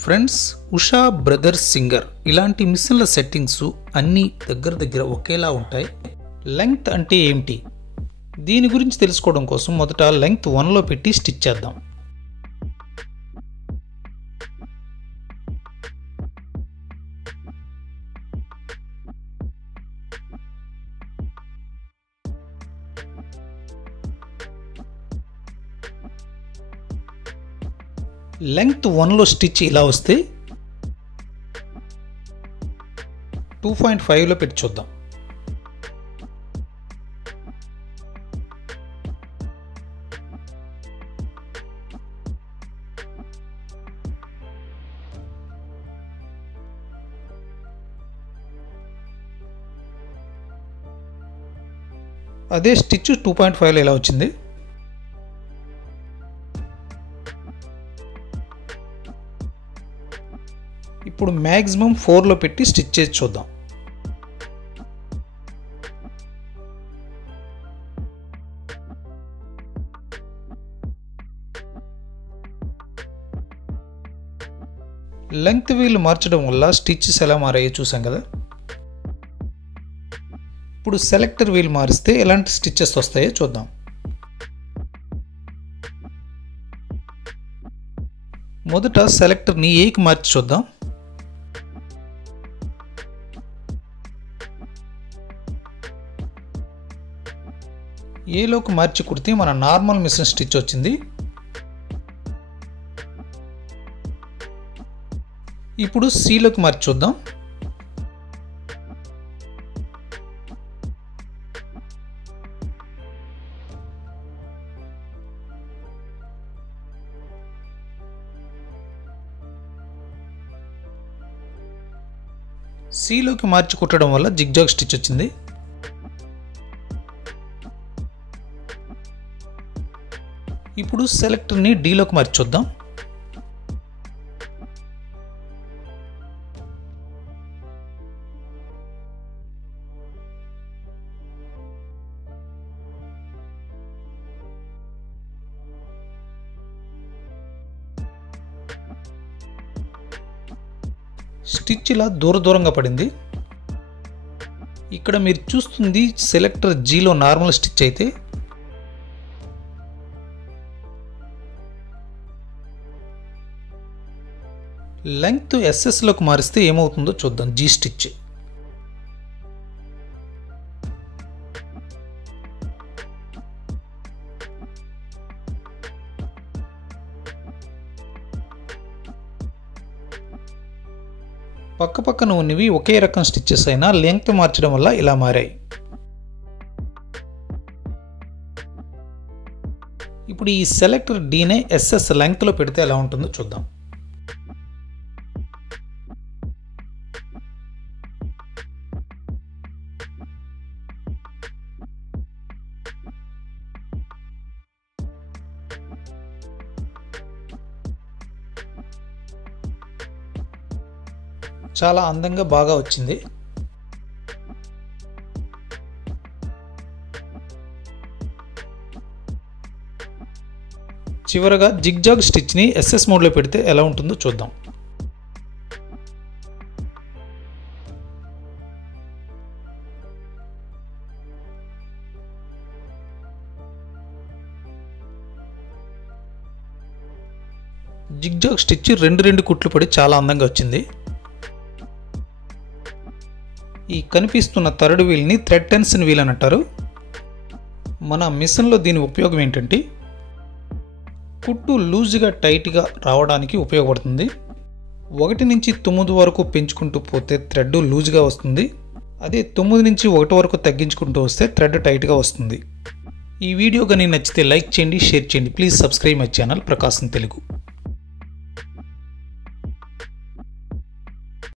Friends, Usha brothers singer ఇలాంటి మిషన్ల settings అన్నీ దగ్గర ఒకేలా ఉంటాయి. లెంగ్త్ అంటే ఏమిటి, దీని గురించి తెలుసుకోవడం కోసం మొదట లెంగ్త్ 1లో పెట్టి స్టిచ్ చేద్దాం. లెంగ్త్ 1లో స్టిచ్ ఇలా వస్తే 2.5లో పెట్టి చూద్దాం. అదే స్టిచ్ 2.5లో ఇలా వచ్చింది. ఇప్పుడు మ్యాక్సిమం 4లో పెట్టి స్టిచ్ చేసి చూద్దాం. లెంగ్త్ వీల్ మార్చడం వల్ల స్టిచెస్ ఎలా మారాయో చూసాం కదా. ఇప్పుడు సెలెక్టర్ వీల్ మారిస్తే ఎలాంటి స్టిచెస్ వస్తాయో చూద్దాం. మొదట సెలెక్టర్ని ఏకి మార్చి చూద్దాం. ఏలోకి మార్చి కుడితే మన నార్మల్ మిషన్ స్టిచ్ వచ్చింది. ఇప్పుడు సీలోకి మార్చి చూద్దాం. సీలోకి మార్చి కుట్టడం వల్ల జిగ్జాగ్ స్టిచ్ వచ్చింది. ఇప్పుడు సెలెక్టర్ని డీలోకి మార్చి చూద్దాం. స్టిచ్ ఇలా దూరంగా పడింది. ఇక్కడ మీరు చూస్తుంది సెలెక్టర్ జీలో నార్మల్ స్టిచ్ అయితే లెంగ్త్ ఎస్ఎస్లోకి మారిస్తే ఏమవుతుందో చూద్దాం. జీ స్టిచ్ పక్కన ఉన్నవి ఒకే రకం స్టిచ్చెస్ అయినా లెంగ్త్ మార్చడం వల్ల ఇలా మారాయి. ఇప్పుడు ఈ సెలెక్టర్ డీనే ఎస్ఎస్ లెంగ్త్లో పెడితే ఎలా ఉంటుందో చూద్దాం. చాలా అందంగా బాగా వచ్చింది. చివరగా జిగ్జాగ్ స్టిచ్ని ఎస్ఎస్ మోడ్లో పెడితే ఎలా ఉంటుందో చూద్దాం. జిగ్జాగ్ స్టిచ్ రెండు కుట్లు పడి చాలా అందంగా వచ్చింది. ఈ కనిపిస్తున్న థర్డ్ వీల్ని థ్రెడ్ టెన్షన్ వీల్ అని అంటారు. మన మిషన్లో దీని ఉపయోగం ఏంటంటే కుట్టు లూజ్గా టైట్గా రావడానికి ఉపయోగపడుతుంది. 1 నుంచి 9 వరకు పెంచుకుంటూ పోతే థ్రెడ్ లూజ్గా వస్తుంది. అదే 9 నుంచి 1 వరకు తగ్గించుకుంటూ వస్తే థ్రెడ్ టైట్గా వస్తుంది. ఈ వీడియో కానీ నచ్చితే లైక్ చేయండి, షేర్ చేయండి. Please subscribe my channel Prakasam Telugu.